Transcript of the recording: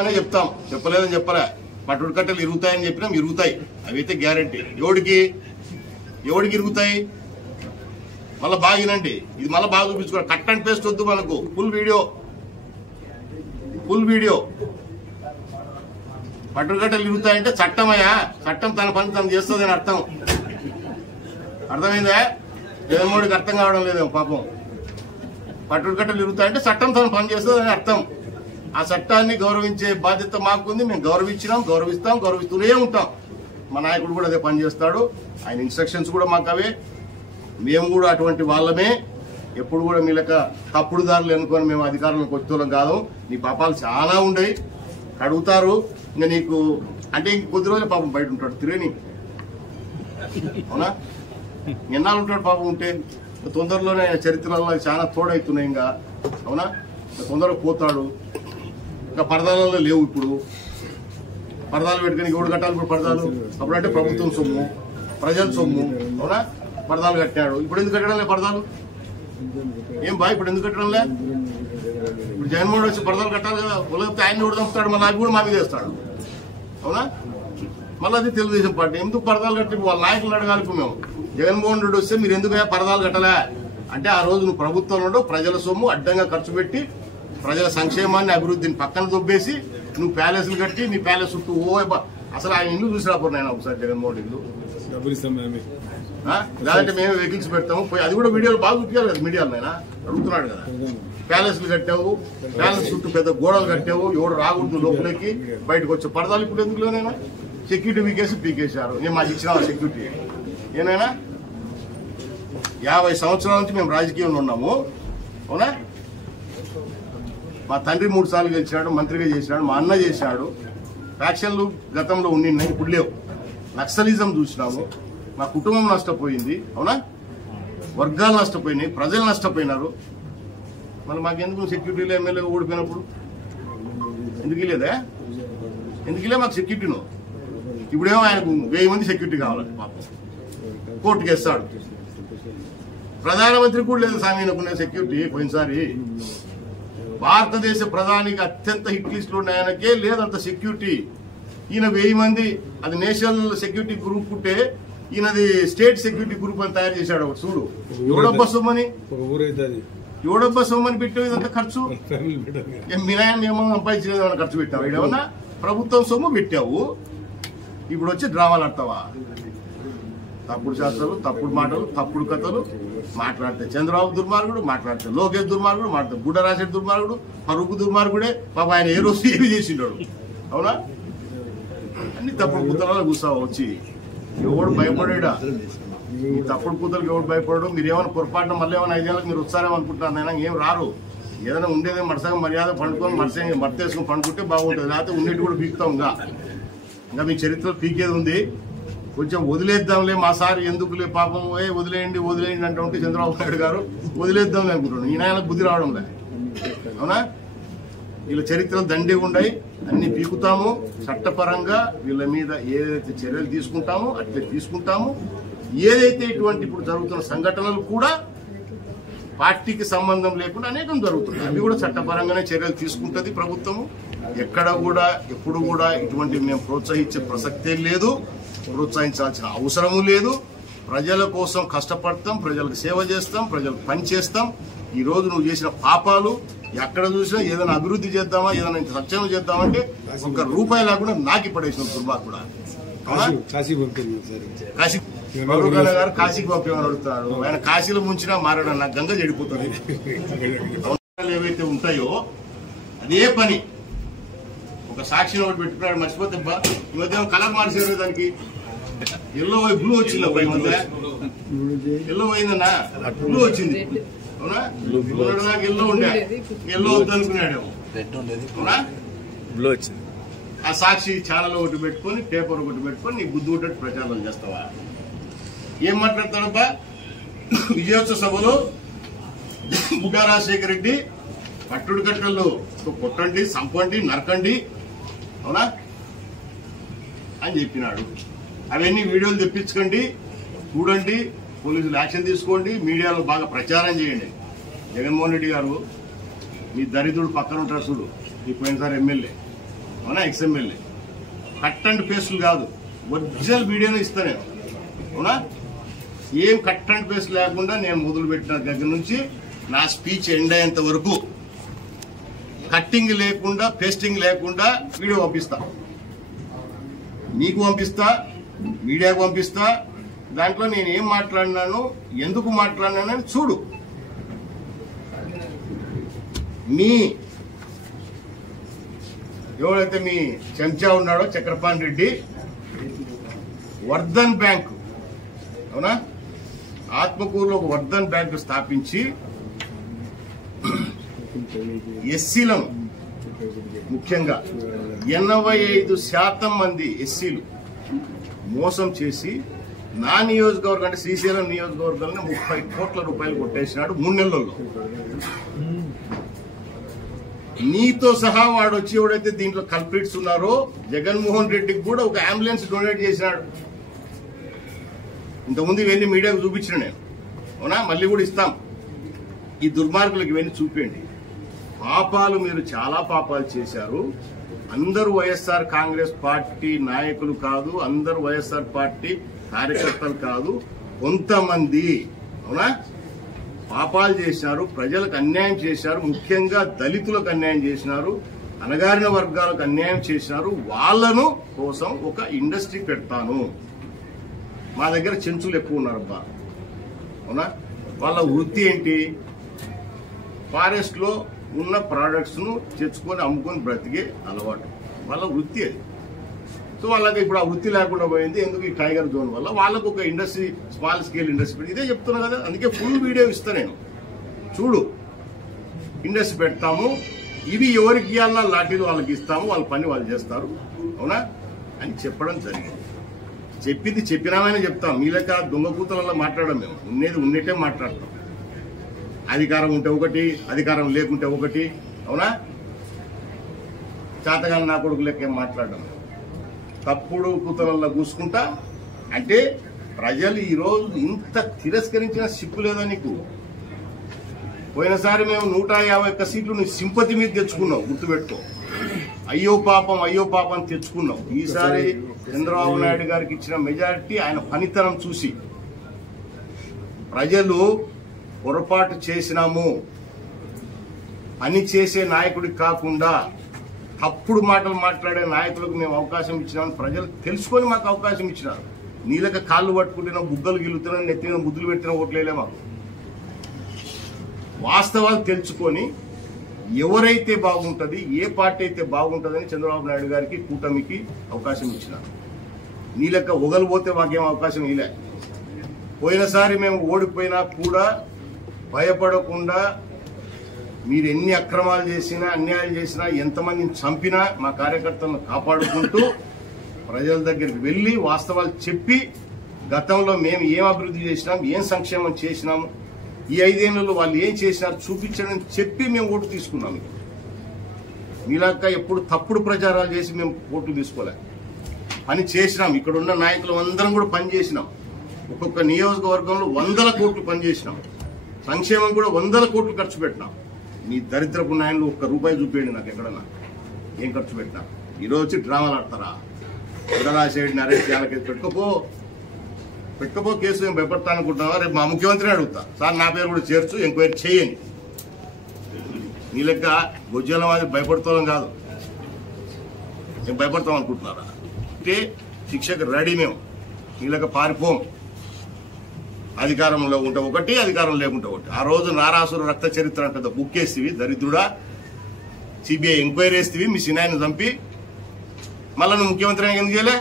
అనే చెప్తాం, చెప్పలేదని చెప్పలే. పట్టుడు కట్టలు ఇరుగుతాయని చెప్పినాం, ఇరుగుతాయి. అవైతే గ్యారంటీ. ఎవడికి ఇరుగుతాయి? మళ్ళీ బాగా వినండి, ఇది మళ్ళీ బాగా చూపించుకోండి. కట్ అండ్ పేస్ట్ వద్దు మనకు, ఫుల్ వీడియో. పట్టుడు కట్టలు ఇరుగుతాయంటే చట్టమయ్యా, చట్టం తన పని తను చేస్తుందని అర్థం. అర్థమైందా? జగన్మోహన్కి అర్థం కావడం లేదేమో పాపం. పట్టుడు కట్టలు ఇరుగుతాయంటే చట్టం తన పని చేస్తుందని అర్థం. ఆ చట్టాన్ని గౌరవించే బాధ్యత మాకుంది. మేము గౌరవించినాం, గౌరవిస్తాం, గౌరవిస్తూనే ఉంటాం. మా నాయకుడు కూడా అదే పని చేస్తాడు. ఆయన ఇన్స్ట్రక్షన్స్ కూడా మాకు అవే. మేము కూడా అటువంటి వాళ్ళమే. ఎప్పుడు కూడా మీ లెక్క తప్పుడు దారులు అనుకొని మేము అధికారంలోకి వచ్చేవాళ్ళం కాదు. నీ పాపాలు చాలా ఉండయి, అడుగుతారు. ఇంకా నీకు అంటే ఇంక కొద్ది రోజులు పాపం బయట ఉంటాడు తిరిగి. అవునా? ఎన్నాళ్ళు ఉంటాడు పాపం ఉంటే? తొందరలోనే చరిత్రలో చాలా తోడవుతున్నాయి. ఇంకా అవునా? తొందరగా పోతాడు. ఇంకా పరదాలలో లేవు. ఇప్పుడు పరదాలు పెట్టుకుని ఎవడు కట్టాలి? ఇప్పుడు పరదాలు అప్పుడంటే ప్రభుత్వం సొమ్ము, ప్రజల సొమ్ము. అవునా? పరదాలు కట్టాడు. ఇప్పుడు ఎందుకు కట్టడం లే పరదాలు? ఏం బా ఇప్పుడు ఎందుకు కట్టడం లే? ఇప్పుడు జగన్మోహన్ వచ్చి పరదాలు కట్టాలి కదా. ఉలగితే ఆయన్ని కూడా చంపుతాడు, మళ్ళీ అవి కూడా మా మీద వేస్తాడు. అవునా? మళ్ళీ అది తెలుగుదేశం పార్టీ ఎందుకు పరదాలు కట్టి వాళ్ళ నాయకులు అడగాలి. మేము జగన్మోహన్ రెడ్డి వస్తే మీరు ఎందుకు పరదాలు కట్టలే అంటే, ఆ రోజు నువ్వు ప్రభుత్వంలో ప్రజల సొమ్ము అడ్డంగా ఖర్చు పెట్టి ప్రజల సంక్షేమాన్ని అభివృద్ధిని పక్కన దొబ్బేసి నువ్వు ప్యాలెస్లు కట్టి నీ ప్యాలెస్ చుట్టూ అసలు ఆయన ఇల్లు చూసి రాబోరు నాయన ఒకసారి జగన్మోహన్ ఇల్లు. లేదంటే మేము వెహికల్స్ పెడతాము పోయి, అది కూడా వీడియోలు బాగా చూపించాలి కదా మీడియాలో. ఆయన అడుగుతున్నాడు కదా, ప్యాలెస్లు కట్టావు, ప్యాలెస్ చుట్టూ పెద్ద గోడలు కట్టావు, ఎవడు రాకూడదు లోపలికి, బయటకు వచ్చే పరదాలు ఇప్పుడు ఎందుకులోనైనా సెక్యూరిటీ వీకేసి పీకేశారు. నేను మాకు ఇచ్చిన సెక్యూరిటీ ఏనైనా 50 సంవత్సరాల నుంచి మేము రాజకీయంలో ఉన్నాము. అవునా? మా తండ్రి 3 సార్లు గెలిచాడు, మంత్రిగా చేసినాడు, మా అన్న చేశాడు. ఫ్యాక్షన్లు గతంలో ఉండినాయి, ఇప్పుడు లేవు. నక్సలిజం చూసినాము, మా కుటుంబం నష్టపోయింది. అవునా? వర్గాలు నష్టపోయినాయి, ప్రజలు నష్టపోయినారు. మళ్ళీ మాకెందుకు సెక్యూరిటీలో ఎమ్మెల్యేగా ఓడిపోయినప్పుడు ఎందుకు లేదా? ఎందుకులే మాకు సెక్యూరిటీను? ఇప్పుడేమో ఆయనకు 1000 మంది సెక్యూరిటీ కావాలి. పాపం కోర్టుకు వేస్తాడు. ప్రధానమంత్రి కూడా లేదు సామీనకున్న సెక్యూరిటీ. పోయినసారి భారతదేశ ప్రధానికి అత్యంత హిట్ లిస్టులు ఉన్న ఆయనకే లేదంత సెక్యూరిటీ. ఈయన 1000 మంది, అది నేషనల్ సెక్యూరిటీ గ్రూప్ ఉంటే ఈయనది స్టేట్ సెక్యూరిటీ గ్రూప్ అని తయారు చేశాడు. ఒకటి చూడు, ఎవడబ్బా సొమ్మని పెట్టావు ఇదంతా ఖర్చు. మీ నాయన ఏమో సంపాదించలేదు ఖర్చు పెట్టావు. ఇదేమన్నా ప్రభుత్వం సొమ్ము పెట్టావు, ఇప్పుడు వచ్చి డ్రామాలు ఆడతావా? తప్పుడు శాస్త్రాలు, తప్పుడు మాటలు, తప్పుడు కథలు మాట్లాడితే చంద్రబాబు దుర్మార్గుడు, మాట్లాడితే లోకేష్ దుర్మార్గుడు, మాట్లాడితే గుడ్డరాశెట్టి దుర్మార్గుడు, పరుగు దుర్మార్గుడే. పాప ఆయన ఏ రోజు ఏమి చేసిండాడు? అవునా? అన్ని తప్పుడు కూతలలో కూర్చావు వచ్చి. ఎవడు భయపడా? ఈ తప్పుడు కూతలకు ఎవడు భయపడడు? మీరు ఏమైనా పొరపాటున మళ్ళీ ఏమైనా 5 ఏళ్ళకి మీరు వస్తారేమనుకుంటున్నారు. అయినా ఏం రారు. ఏదైనా ఉండేదే మడసంగా మర్యాద పండుకొని మర్తేసుకుని పండుకుంటే బాగుంటుంది. లేకపోతే ఉండేటి కూడా పీకుతాం. ఇంకా మీ చరిత్ర పీకేది ఉంది. కొంచెం వదిలేద్దాంలే, మా సార్ ఎందుకులే పాపం వదిలేయండి అంటే ఉంటే చంద్రబాబు నాయుడు గారు వదిలేద్దాంలే అనుకుంటున్నాడు. ఈయన ఆయనకు బుద్ధి రావడంలే. అవునా? వీళ్ళ చరిత్రలు దండిగా ఉన్నాయి, అన్ని పీకుతాము. చట్టపరంగా వీళ్ళ మీద ఏదైతే చర్యలు తీసుకుంటామో అట్లే తీసుకుంటాము. ఏదైతే ఇటువంటి ఇప్పుడు జరుగుతున్న సంఘటనలు కూడా పార్టీకి సంబంధం లేకుండా అనేకం జరుగుతున్నాయి. అవి కూడా చట్టపరంగానే చర్యలు తీసుకుంటుంది ప్రభుత్వము. ఎక్కడ కూడా ఎప్పుడు కూడా ఇటువంటి మేము ప్రోత్సహించే ప్రసక్తే లేదు, ప్రోత్సహించాల్సిన అవసరము లేదు. ప్రజల కోసం కష్టపడతాం, ప్రజలకు సేవ చేస్తాం, ప్రజలకు పని చేస్తాం. ఈ రోజు నువ్వు చేసిన పాపాలు ఎక్కడ చూసినా ఏదైనా అభివృద్ధి చేద్దామా, ఏదైనా సంక్షేమం చేద్దామంటే ₹1 లేకుండా నాకి పడేసిన దుర్మార్గుడు. కాశీ గారు కాశీకి పంపేమని అడుగుతాడు. ఆయన కాశీలో ముంచినా మారాడు, నాకు గంగ చెడిపోతుంది. ఏవైతే ఉంటాయో అదే పని. ఒక సాక్షిని ఒకటి పెట్టుకున్నాడు, మర్చిపోతే ఈ మధ్య కలర్ మార్చారు. దానికి ఎల్లో బ్లూ వచ్చింది. ఈ మధ్య ఎల్లో పోయిందన్నా, బ్లూ వచ్చింది. అవునా? నాకు ఎల్లో ఉండే, ఎల్లో వద్దు అనుకున్నాడు. అవునా? బ్లూ వచ్చింది. ఆ సాక్షి ఛానల్ ఒకటి పెట్టుకొని, పేపర్ ఒకటి పెట్టుకొని నీ బుద్ధి ఒకటి ప్రచారం చేస్తావా? ఏం మాట్లాడతాడబ్బా? విజయోత్సవ సభలో బుడ్డా రాజశేఖర రెడ్డి పట్టుడు కట్టల్లో కొట్టండి, చంపండి, నరకండి, అవునా అని చెప్పినాడు. అవన్నీ వీడియోలు తెప్పించుకోండి, చూడండి, పోలీసులు యాక్షన్ తీసుకోండి, మీడియాలో బాగా ప్రచారం చేయండి. జగన్మోహన్ రెడ్డి గారు మీ దరిద్రుడు పక్కన ఉంటారు చూడు, ఈ పోయినసారి ఎమ్మెల్యే అవునా, ఎక్స్ఎమ్మెల్యే. కట్ అండ్ పేస్టులు కాదు, ఒరిజినల్ వీడియోనే ఇస్తాను నేను. అవునా, ఏం కట్ అండ్ పేస్ట్ లేకుండా నేను మొదలుపెట్టిన దగ్గర నుంచి నా స్పీచ్ ఎండ్ అయ్యేంత వరకు కట్టింగ్ లేకుండా, పేస్టింగ్ లేకుండా వీడియో పంపిస్తా. మీకు పంపిస్తా, మీడియాకు పంపిస్తా. దాంట్లో నేను ఏం మాట్లాడినాను, ఎందుకు మాట్లాడినానని చూడు. మీ ఎవరైతే మీ చెంచా ఉన్నాడో చక్రపాణి రెడ్డి, వర్ధన్ బ్యాంకు, అవునా, ఆత్మకూరులో ఒక వర్ధన్ బ్యాంకు స్థాపించి ఎస్సీలను, ముఖ్యంగా 85% మంది ఎస్సీలు మోసం చేసి నా నియోజకవర్గం అంటే శ్రీశైలం నియోజకవర్గంలో 30 కోట్ల రూపాయలు కొట్టేసినాడు 3 నెలల్లో. నీతో సహా వాడు వచ్చి ఎవడైతే దీంట్లో కల్ప్రిట్స్ ఉన్నారో జగన్మోహన్ రెడ్డికి కూడా ఒక అంబులెన్స్ డొనేట్ చేసినాడు. ఇంతకుముందు ఇవన్నీ మీడియాకు చూపించిన నేను. అవునా, మళ్ళీ కూడా ఇస్తాం. ఈ దుర్మార్గులకు ఇవన్నీ చూపించండి. పాపాలు మీరు చాలా పాపాలు చేశారు. అందరూ వైఎస్ఆర్ కాంగ్రెస్ పార్టీ నాయకులు కాదు, అందరూ వైఎస్ఆర్ పార్టీ కార్యకర్తలు కాదు, కొంతమంది అవునా పాపాలు చేశారు, ప్రజలకు అన్యాయం చేశారు, ముఖ్యంగా దళితులకు అన్యాయం చేసినారు, అణగారిన వర్గాలకు అన్యాయం చేసినారు. వాళ్ళను కోసం ఒక ఇండస్ట్రీ పెడతాను. మా దగ్గర చెంచులు ఎక్కువ ఉన్నారబ్బా. అవునా, వాళ్ళ వృత్తి ఏంటి? ఫారెస్ట్ లో ఉన్న ప్రోడక్ట్స్ ను తెచ్చుకొని అమ్ముకొని బ్రతికే అలవాటు వాళ్ళ వృత్తి అది. సో వాళ్ళకి ఇప్పుడు ఆ వృత్తి లేకుండా పోయింది. ఎందుకు? ఈ టైగర్ జోన్ వల్ల. వాళ్ళకు ఒక ఇండస్ట్రీ, స్మాల్ స్కేల్ ఇండస్ట్రీ, ఇదే చెప్తున్నా కదా. అందుకే ఫుల్ వీడియో ఇస్తా నేను. చూడు, ఇండస్ట్రీ పెడతాము, ఇవి ఎవరికి ఇవ్వాలన్నా లాఠీలు వాళ్ళకి ఇస్తాము, వాళ్ళ పని వాళ్ళు చేస్తారు, అవునా అని చెప్పడం జరిగింది. చెప్పింది చెప్పినామని చెప్తాం. మీ లెక్క దొంగ కూతులలో మాట్లాడడం మేము. ఉన్నది ఉన్నట్టే మాట్లాడతాం. అధికారం ఉంటే ఒకటి, అధికారం లేకుంటే ఒకటి. అవునా, చేతగాని నా కొడుకు లెక్క ఏం మాట్లాడడం. తప్పుడు కూతురల్లో కూసుకుంటా అంటే ప్రజలు ఈరోజు ఇంత తిరస్కరించిన సిగ్గు లేదా నీకు? పోయినసారి మేము 151 సీట్లు నీ సింపతి మీద తెచ్చుకున్నావు, గుర్తుపెట్టుకో. అయ్యో పాపం తెచ్చుకున్నాం. ఈసారి చంద్రబాబు నాయుడు గారికి ఇచ్చిన మెజారిటీ ఆయన పనితనం చూసి ప్రజలు పొరపాటు చేసినాము, పని చేసే నాయకుడికి కాకుండా తప్పుడు మాటలు మాట్లాడే నాయకులకు మేము అవకాశం ఇచ్చినామని ప్రజలు తెలుసుకొని మాకు అవకాశం ఇచ్చినారు. నీళ్ళక కాళ్ళు పట్టుకుంటున్నా, బుగ్గలు గిల్లుతున్నా, నెత్తిన ముద్దులు పెట్టిన ఓట్లేలే మాకు. వాస్తవాలు తెలుసుకొని ఎవరైతే బాగుంటుంది, ఏ పార్టీ అయితే బాగుంటుందని చంద్రబాబు నాయుడు గారికి, కూటమికి అవకాశం ఇచ్చినారు. నీళ్ళక ఒగలు పోతే మాకేం అవకాశం ఇలే. పోయినసారి మేము ఓడిపోయినా కూడా భయపడకుండా మీరు ఎన్ని అక్రమాలు చేసినా, అన్యాయాలు చేసినా, ఎంతమందిని చంపినా మా కార్యకర్తలను కాపాడుకుంటూ ప్రజల దగ్గరికి వెళ్లి వాస్తవాలు చెప్పి గతంలో మేము ఏం అభివృద్ధి చేసినాం, ఏం సంక్షేమం చేసినాము, ఈ 5 ఏళ్లలో వాళ్ళు ఏం చేసినారు చూపించడం చెప్పి మేము ఓటు తీసుకున్నాం. మీలాగా ఎప్పుడు తప్పుడు ప్రచారాలు చేసి మేము ఓట్లు తీసుకోలే. పని చేసినాం. ఇక్కడ ఉన్న నాయకులు అందరం కూడా పని చేసినాం. ఒక్కొక్క నియోజకవర్గంలో 100 కోట్లు పనిచేసినాం. సంక్షేమం కూడా 100 కోట్లు ఖర్చు పెట్టినాం. మీ దరిద్రపు నాయనలు ఒక్క రూపాయి చూపించండి నాకు ఎక్కడన్నా ఏం ఖర్చు పెట్టినా. ఈరోజు వచ్చి డ్రామాలు ఆడతారా? రాజశేఖర్ అరెస్ట్ చేయాలి, కేసు పెట్టుకోపో కేసు ఏం భయపడతా అనుకుంటున్నావా? రేపు మా ముఖ్యమంత్రిని అడుగుతా, సార్ నా పేరు కూడా చేర్చు, ఎంక్వైరీ చేయండి. నీ లెక్క గొజ్జలం అది భయపడుతాం కాదు, మేము భయపడతాం అనుకుంటున్నారా? అంటే శిక్షకు రెడీ మేము. నీ లెక్క పారిపోం. అధికారంలో ఉంటే ఒకటి, అధికారం లేకుంటే ఒకటి. ఆ రోజు నారాసురు రక్త చరిత్ర అంటే బుక్ వేస్తేవి, దరిద్రుడా, సిబిఐ ఎంక్వైరీ వేస్తేవి, మీ సినాయిని చంపి మళ్ళీ నువ్వు ముఖ్యమంత్రి ఎందుకు చేయలే?